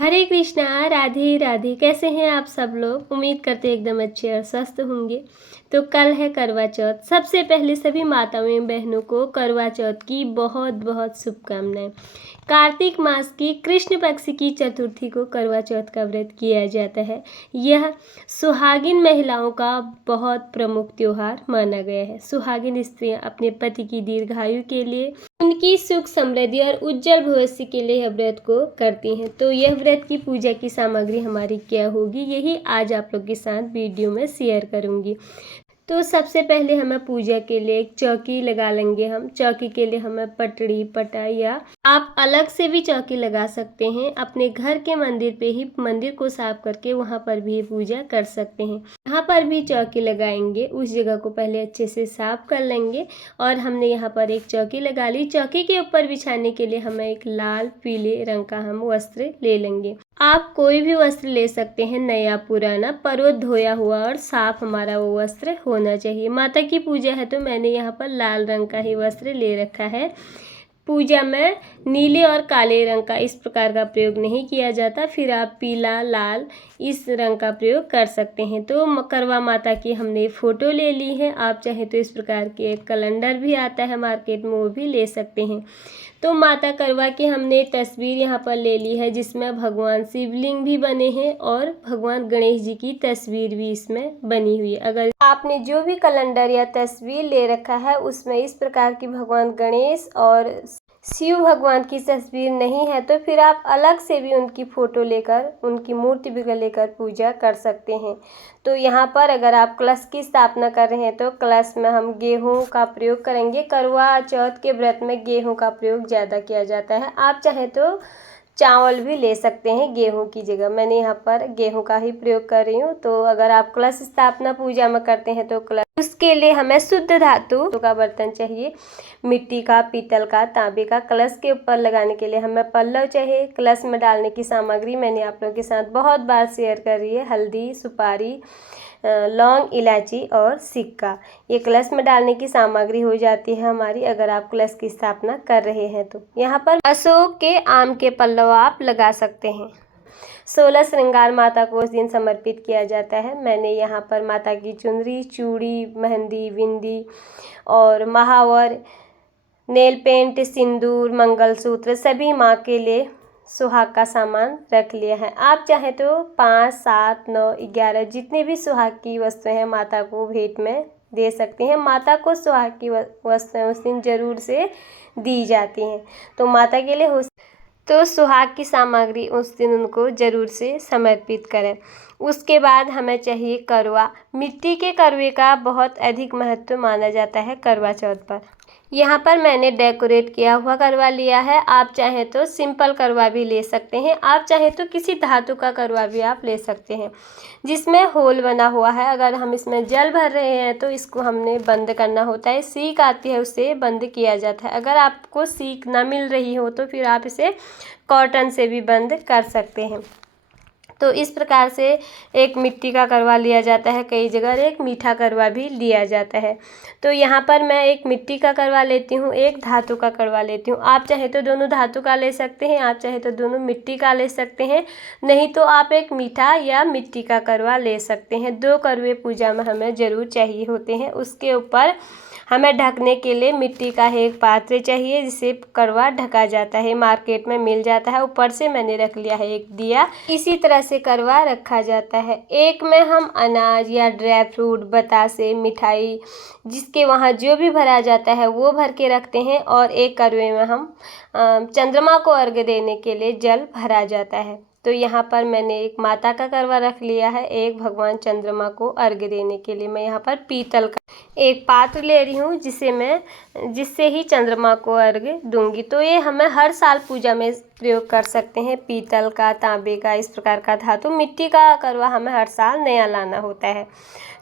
हरे कृष्णा, राधे राधे। कैसे हैं आप सब लोग? उम्मीद करते हैं एकदम अच्छे और स्वस्थ होंगे। तो कल है करवा चौथ। सबसे पहले सभी माताओं एवं बहनों को करवा चौथ की बहुत बहुत शुभकामनाएं। कार्तिक मास की कृष्ण पक्ष की चतुर्थी को करवा चौथ का व्रत किया जाता है। यह सुहागिन महिलाओं का बहुत प्रमुख त्योहार माना गया है। सुहागिन स्त्रियां अपने पति की दीर्घायु के लिए, उनकी सुख समृद्धि और उज्जवल भविष्य के लिए यह व्रत को करती हैं। तो यह व्रत की पूजा की सामग्री हमारी क्या होगी, यही आज आप लोग के साथ वीडियो में शेयर करूंगी। तो सबसे पहले हमें पूजा के लिए एक चौकी लगा लेंगे। हम चौकी के लिए हमें पटड़ी, पटा या आप अलग से भी चौकी लगा सकते हैं। अपने घर के मंदिर पे ही मंदिर को साफ करके वहां पर भी पूजा कर सकते हैं। यहाँ पर भी चौकी लगाएंगे। उस जगह को पहले अच्छे से साफ कर लेंगे और हमने यहाँ पर एक चौकी लगा ली। चौकी के ऊपर बिछाने के लिए हमें एक लाल पीले रंग का हम वस्त्र ले लेंगे। आप कोई भी वस्त्र ले सकते हैं, नया पुराना, पर वो धोया हुआ और साफ हमारा वो वस्त्र होना चाहिए। माता की पूजा है तो मैंने यहाँ पर लाल रंग का ही वस्त्र ले रखा है। पूजा में नीले और काले रंग का इस प्रकार का प्रयोग नहीं किया जाता, फिर आप पीला, लाल इस रंग का प्रयोग कर सकते हैं। तो करवा माता की हमने फ़ोटो ले ली है। आप चाहे तो इस प्रकार के एक कैलेंडर भी आता है मार्केट में, वो भी ले सकते हैं। तो माता करवा की हमने तस्वीर यहाँ पर ले ली है, जिसमें भगवान शिवलिंग भी बने हैं और भगवान गणेश जी की तस्वीर भी इसमें बनी हुई है। अगर आपने जो भी कैलेंडर या तस्वीर ले रखा है उसमें इस प्रकार की भगवान गणेश और शिव भगवान की तस्वीर नहीं है तो फिर आप अलग से भी उनकी फ़ोटो लेकर, उनकी मूर्ति भी लेकर पूजा कर सकते हैं। तो यहाँ पर अगर आप कलश की स्थापना कर रहे हैं तो कलश में हम गेहूं का प्रयोग करेंगे। करवा चौथ के व्रत में गेहूं का प्रयोग ज़्यादा किया जाता है। आप चाहें तो चावल भी ले सकते हैं गेहूं की जगह। मैंने यहाँ पर गेहूं का ही प्रयोग कर रही हूँ। तो अगर आप कलश स्थापना पूजा में करते हैं तो कलश, उसके लिए हमें शुद्ध धातु का बर्तन चाहिए, मिट्टी का, पीतल का, तांबे का। कलश के ऊपर लगाने के लिए हमें पल्लव चाहिए। कलश में डालने की सामग्री मैंने आप लोगों के साथ बहुत बार शेयर कर रही है। हल्दी, सुपारी, लौंग, इलायची और सिक्का, ये कलश में डालने की सामग्री हो जाती है हमारी अगर आप कलश की स्थापना कर रहे हैं तो। यहाँ पर अशोक के आम के पल्लव आप लगा सकते हैं। 16 श्रृंगार माता को उस दिन समर्पित किया जाता है। मैंने यहाँ पर माता की चुनरी, चूड़ी, मेहंदी, बिंदी और महावर, नेल पेंट, सिंदूर, मंगलसूत्र सभी माँ के लिए सुहाग का सामान रख लिया है। आप चाहे तो 5, 7, 9, 11 जितने भी सुहाग की वस्तुएं हैं माता को भेंट में दे सकते हैं। माता को सुहाग की वस्तुएं उस दिन जरूर से दी जाती हैं। तो माता के लिए तो सुहाग की सामग्री उस दिन उनको जरूर से समर्पित करें। उसके बाद हमें चाहिए करवा। मिट्टी के करवे का बहुत अधिक महत्व माना जाता है करवा चौथ पर। यहाँ पर मैंने डेकोरेट किया हुआ करवा लिया है। आप चाहें तो सिंपल करवा भी ले सकते हैं। आप चाहें तो किसी धातु का करवा भी आप ले सकते हैं जिसमें होल बना हुआ है। अगर हम इसमें जल भर रहे हैं तो इसको हमने बंद करना होता है। सीक आती है, उससे बंद किया जाता है। अगर आपको सीक ना मिल रही हो तो फिर आप इसे कॉटन से भी बंद कर सकते हैं। तो इस प्रकार से एक मिट्टी का करवा लिया जाता है, कई जगह एक मीठा करवा भी लिया जाता है। तो यहाँ पर मैं एक मिट्टी का करवा लेती हूँ, एक धातु का करवा लेती हूँ। आप चाहे तो दोनों धातु का ले सकते हैं, आप चाहे तो दोनों मिट्टी का ले सकते हैं, नहीं तो आप एक मीठा या मिट्टी का करवा ले सकते हैं। 2 करवे पूजा में हमें ज़रूर चाहिए होते हैं। उसके ऊपर हमें ढकने के लिए मिट्टी का एक पात्र चाहिए जिसे करवा ढका जाता है, मार्केट में मिल जाता है। ऊपर से मैंने रख लिया है एक दिया। इसी तरह से करवा रखा जाता है। एक में हम अनाज या ड्राई फ्रूट, बतासे, मिठाई जिसके वहाँ जो भी भरा जाता है वो भर के रखते हैं और एक करवे में हम चंद्रमा को अर्घ्य देने के लिए जल भरा जाता है। तो यहाँ पर मैंने एक माता का करवा रख लिया है, एक भगवान चंद्रमा को अर्घ्य देने के लिए मैं यहाँ पर पीतल का एक पात्र ले रही हूँ जिससे ही चंद्रमा को अर्घ्य दूंगी। तो ये हमें हर साल पूजा में प्रयोग कर सकते हैं। पीतल का, तांबे का, इस प्रकार का धातु। मिट्टी का करवा हमें हर साल नया लाना होता है।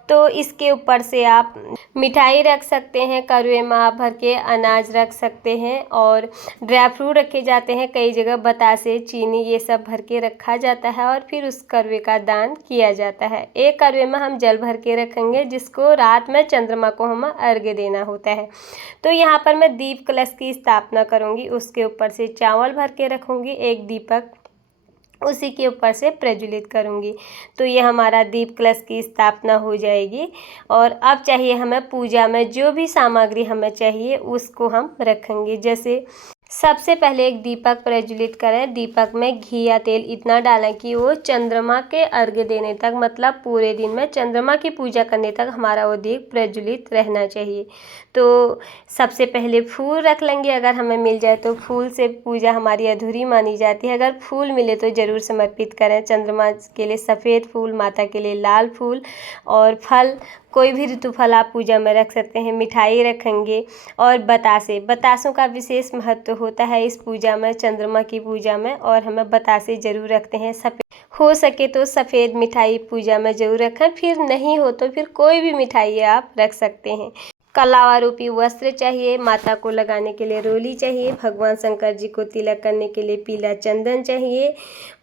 तो इसके ऊपर से आप मिठाई रख सकते हैं, करवे में आप भर के अनाज रख सकते हैं और ड्राई फ्रूट रखे जाते हैं। कई जगह बतासे, चीनी ये सब भर के रखा जाता है और फिर उस करवे का दान किया जाता है। एक करवे में हम जल भर के रखेंगे जिसको रात में चंद्रमा को हमें अर्घ्य देना होता है। तो यहाँ पर मैं दीप कलश की स्थापना करूँगी, उसके ऊपर से चावल भर के रखूँगी, एक दीपक उसी के ऊपर से प्रज्वलित करूँगी। तो ये हमारा दीप कलश की स्थापना हो जाएगी। और अब चाहिए हमें पूजा में जो भी सामग्री हमें चाहिए उसको हम रखेंगे। जैसे सबसे पहले एक दीपक प्रज्वलित करें। दीपक में घी या तेल इतना डालें कि वो चंद्रमा के अर्घ्य देने तक, मतलब पूरे दिन में चंद्रमा की पूजा करने तक हमारा वो दीप प्रज्वलित रहना चाहिए। तो सबसे पहले फूल रख लेंगे, अगर हमें मिल जाए तो। फूल से पूजा हमारी अधूरी मानी जाती है, अगर फूल मिले तो ज़रूर समर्पित करें। चंद्रमा के लिए सफ़ेद फूल, माता के लिए लाल फूल, और फल कोई भी ऋतु फल आप पूजा में रख सकते हैं। मिठाई रखेंगे और बतासे, बतासों का विशेष महत्व होता है इस पूजा में, चंद्रमा की पूजा में, और हमें बतासे ज़रूर रखते हैं। सफ़ेद हो सके तो सफ़ेद मिठाई पूजा में ज़रूर रखें, फिर नहीं हो तो फिर कोई भी मिठाई आप रख सकते हैं। कलावा रूपी वस्त्र चाहिए, माता को लगाने के लिए रोली चाहिए, भगवान शंकर जी को तिलक करने के लिए पीला चंदन चाहिए,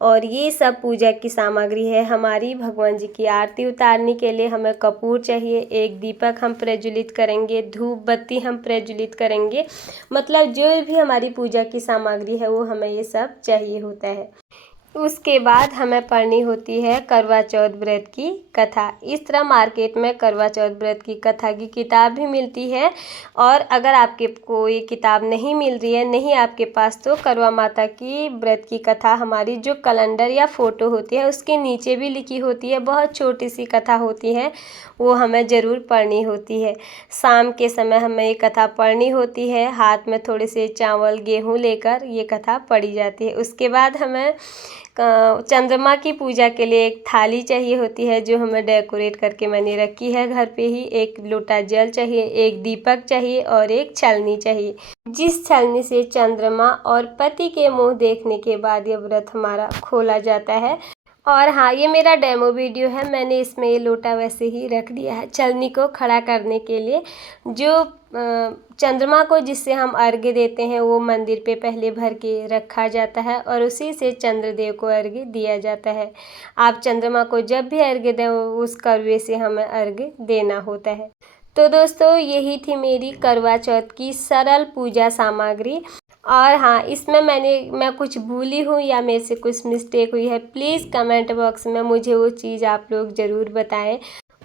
और ये सब पूजा की सामग्री है हमारी। भगवान जी की आरती उतारने के लिए हमें कपूर चाहिए, एक दीपक हम प्रज्वलित करेंगे, धूप बत्ती हम प्रज्वलित करेंगे, मतलब जो भी हमारी पूजा की सामग्री है वो हमें ये सब चाहिए होता है। उसके बाद हमें पढ़नी होती है करवा चौथ व्रत की कथा। इस तरह मार्केट में करवा चौथ व्रत की कथा की किताब भी मिलती है। और अगर आपके को ये किताब नहीं मिल रही है, नहीं आपके पास, तो करवा माता की व्रत की कथा हमारी जो कैलेंडर या फ़ोटो होती है उसके नीचे भी लिखी होती है। बहुत छोटी सी कथा होती है, वो हमें ज़रूर पढ़नी होती है। शाम के समय हमें ये कथा पढ़नी होती है। हाथ में थोड़े से चावल गेहूँ लेकर ये कथा पढ़ी जाती है। उसके बाद हमें चंद्रमा की पूजा के लिए एक थाली चाहिए होती है, जो हमें डेकोरेट करके मैंने रखी है घर पे ही। एक लोटा जल चाहिए, एक दीपक चाहिए और एक छलनी चाहिए, जिस छलनी से चंद्रमा और पति के मुंह देखने के बाद ये व्रत हमारा खोला जाता है। और हाँ, ये मेरा डेमो वीडियो है, मैंने इसमें ये लोटा वैसे ही रख दिया है छलनी को खड़ा करने के लिए। जो चंद्रमा को जिससे हम अर्घ्य देते हैं वो मंदिर पे पहले भर के रखा जाता है, और उसी से चंद्रदेव को अर्घ्य दिया जाता है। आप चंद्रमा को जब भी अर्घ्य दें उस करवे से हमें अर्घ्य देना होता है। तो दोस्तों, यही थी मेरी करवा चौथ की सरल पूजा सामग्री। और हाँ, इसमें मैं कुछ भूली हूँ या मेरे से कुछ मिस्टेक हुई है, प्लीज़ कमेंट बॉक्स में मुझे वो चीज़ आप लोग ज़रूर बताएं।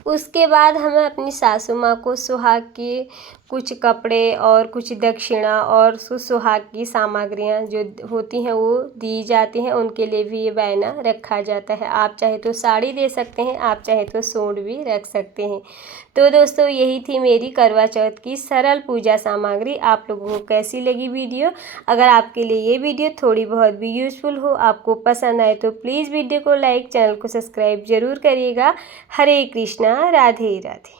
उसके बाद हमें अपनी सासू माँ को सुहाग के कुछ कपड़े और कुछ दक्षिणा और सुहाग की सामग्रियाँ जो होती हैं वो दी जाती हैं। उनके लिए भी ये वायना रखा जाता है। आप चाहे तो साड़ी दे सकते हैं, आप चाहे तो सूंड भी रख सकते हैं। तो दोस्तों, यही थी मेरी करवा चौथ की सरल पूजा सामग्री। आप लोगों को कैसी लगी वीडियो? अगर आपके लिए ये वीडियो थोड़ी बहुत भी यूज़फुल हो, आपको पसंद आए, तो प्लीज़ वीडियो को लाइक, चैनल को सब्सक्राइब ज़रूर करिएगा। हरे कृष्णा, राधे राधे।